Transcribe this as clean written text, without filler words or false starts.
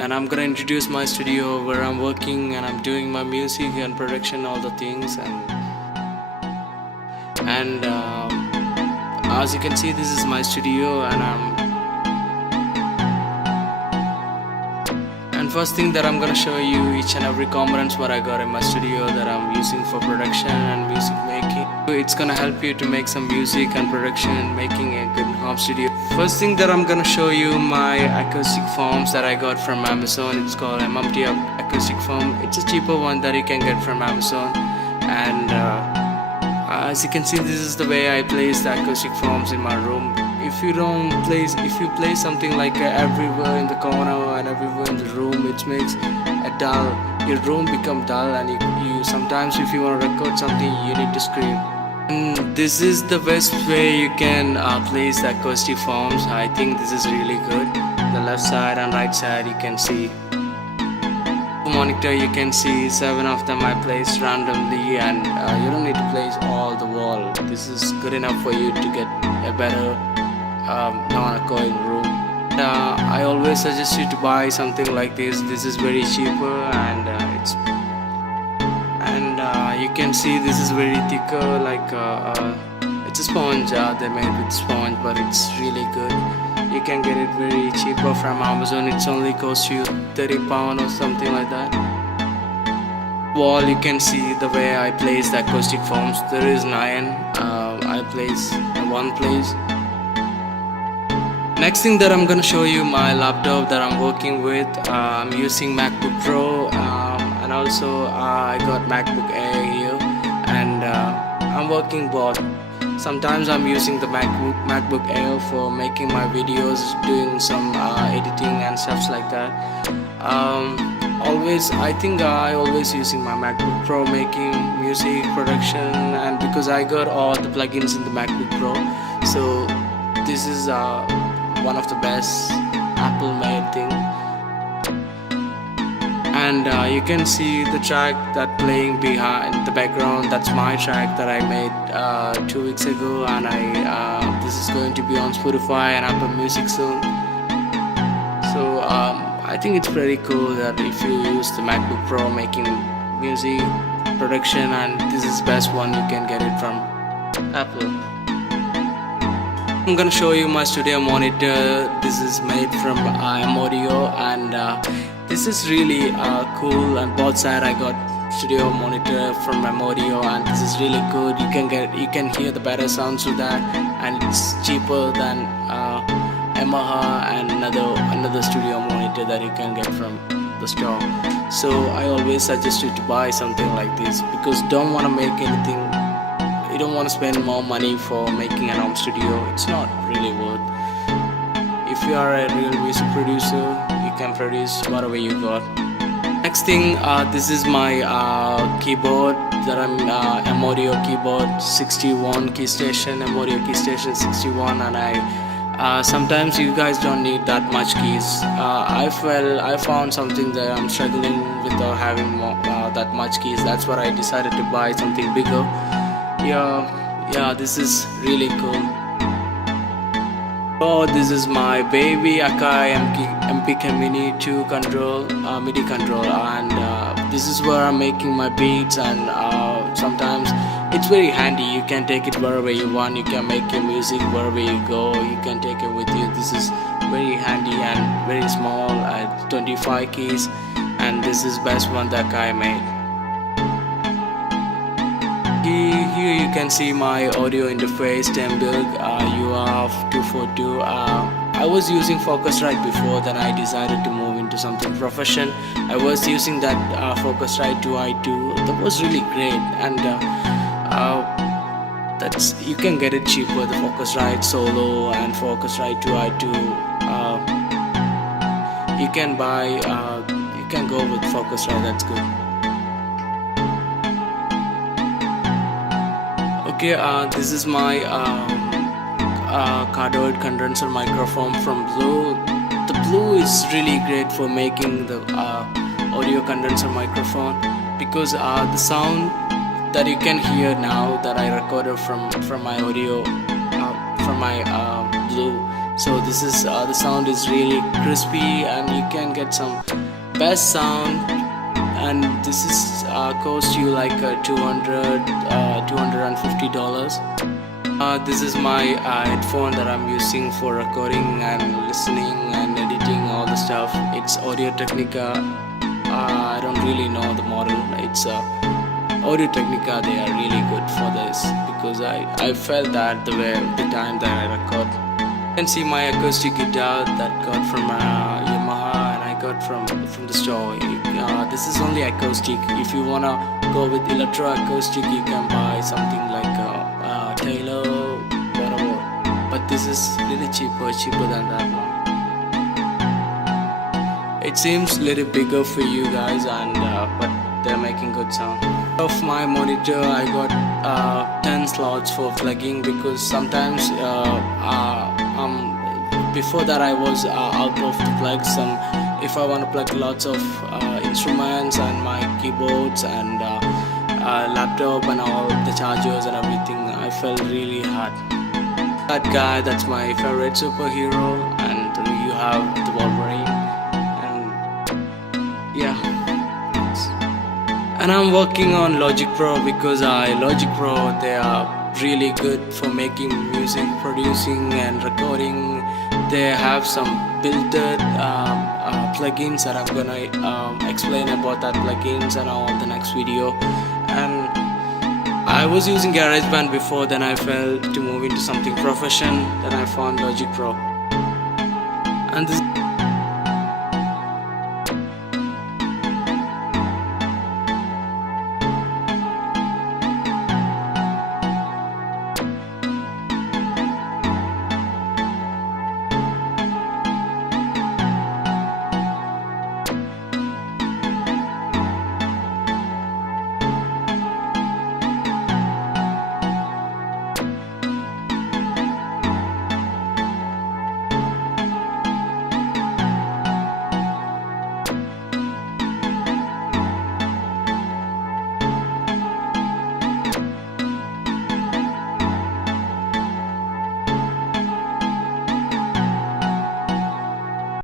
and I'm gonna introduce my studio where I'm working and I'm doing my music and production, all the things. And as you can see, this is my studio, and first thing that I'm gonna show you each and every components what I got in my studio that I'm using for production and music making. It's gonna help you to make some music and production and making a good home studio. First thing that I'm gonna show you my acoustic foams that I got from Amazon. It's called MIDI acoustic foam. It's a cheaper one that you can get from Amazon, and as you can see, this is the way I place the acoustic foams in my room. If you place something like everywhere in the corner and everywhere in the room, it makes a dull. Your room become dull, and you sometimes if you want to record something, you need to scream. And this is the best way you can place the acoustic foams. I think this is really good. The left side and right side you can see. Monitor, you can see 7 of them I placed randomly, and you don't need to place all the wall. This is good enough for you to get a better non-echoing room. I always suggest you to buy something like this. This is very cheaper, and you can see this is very thicker, like it's a sponge. They made with sponge, but it's really good. You can get it very cheaper from Amazon. It's only cost you £30 or something like that. Wall, you can see the way I place the acoustic foams. There is 9. I place in one place. Next thing that I'm gonna show you my laptop that I'm working with. I'm using MacBook Pro, and also I got MacBook Air here, and I'm working both. Sometimes I'm using the MacBook Air for making my videos, doing some editing and stuff like that. I think I always using my MacBook Pro making music production, and because I got all the plugins in the MacBook Pro, so this is one of the best Apple made thing. And you can see the track that playing behind the background. That's my track that I made 2 weeks ago, and this is going to be on Spotify and Apple Music soon. So I think it's pretty cool that if you use the MacBook Pro making music production, and this is the best one you can get it from Apple. I'm gonna show you my studio monitor. This is made from audio, and this is really cool. And both side I got studio monitor from audio, and this is really good. You can hear the better sounds with that, and it's cheaper than Yamaha and another studio monitor that you can get from the store. So I always suggest you to buy something like this, because don't want to make anything. You don't want to spend more money for making an home studio. It's not really worth. If you are a real music producer, you can produce whatever you got. Next thing, this is my keyboard that I'm audio keyboard 61 key station, audio key station 61, and sometimes you guys don't need that much keys. I found something that I'm struggling without having that much keys. That's why I decided to buy something bigger. Yeah, this is really cool. Oh, this is my baby Akai MPK Mini 2 MIDI control, and this is where I'm making my beats, and sometimes it's very handy. You can take it wherever you want. You can make your music wherever you go. You can take it with you. This is very handy and very small at 25 keys, and this is best one that Akai made. Here you can see my audio interface Temberg UF242. I was using Focusrite before, then I decided to move into something professional. I was using that Focusrite 2i2. That was really great, and you can get it cheaper. The Focusrite Solo and Focusrite 2i2. You can go with Focusrite. That's good. Okay, this is my cardioid condenser microphone from Blue. The Blue is really great for making the audio condenser microphone, because the sound that you can hear now that I recorded from my audio from my Blue. So this is the sound is really crispy, and you can get some bass sound, and this is cost you like $250. This is my headphone that I'm using for recording and listening and editing all the stuff. It's Audio Technica. I don't really know the model. It's Audio Technica. They are really good for this because I felt that the time that I record. You can see my acoustic guitar that got from Yamaha, and I got from the store. This is only acoustic. If you wanna go with electro acoustic, you can buy something like Taylor, whatever. But this is little cheaper than that one. It seems a little bigger for you guys, and but they're making good sound. Of my monitor, I got 10 slots for plugging because sometimes before that I was out of the plug. If I want to plug lots of instruments and my keyboards and laptop and all the chargers and everything, I felt really hard. That guy, that's my favorite superhero, and you have the Wolverine, and yeah. And I'm working on Logic Pro because Logic Pro, they are really good for making music, producing and recording. They have some built-in plugins that I'm gonna explain about that plugins and all the next video. And I was using GarageBand before, then I felt to move into something professional, then I found Logic Pro. And this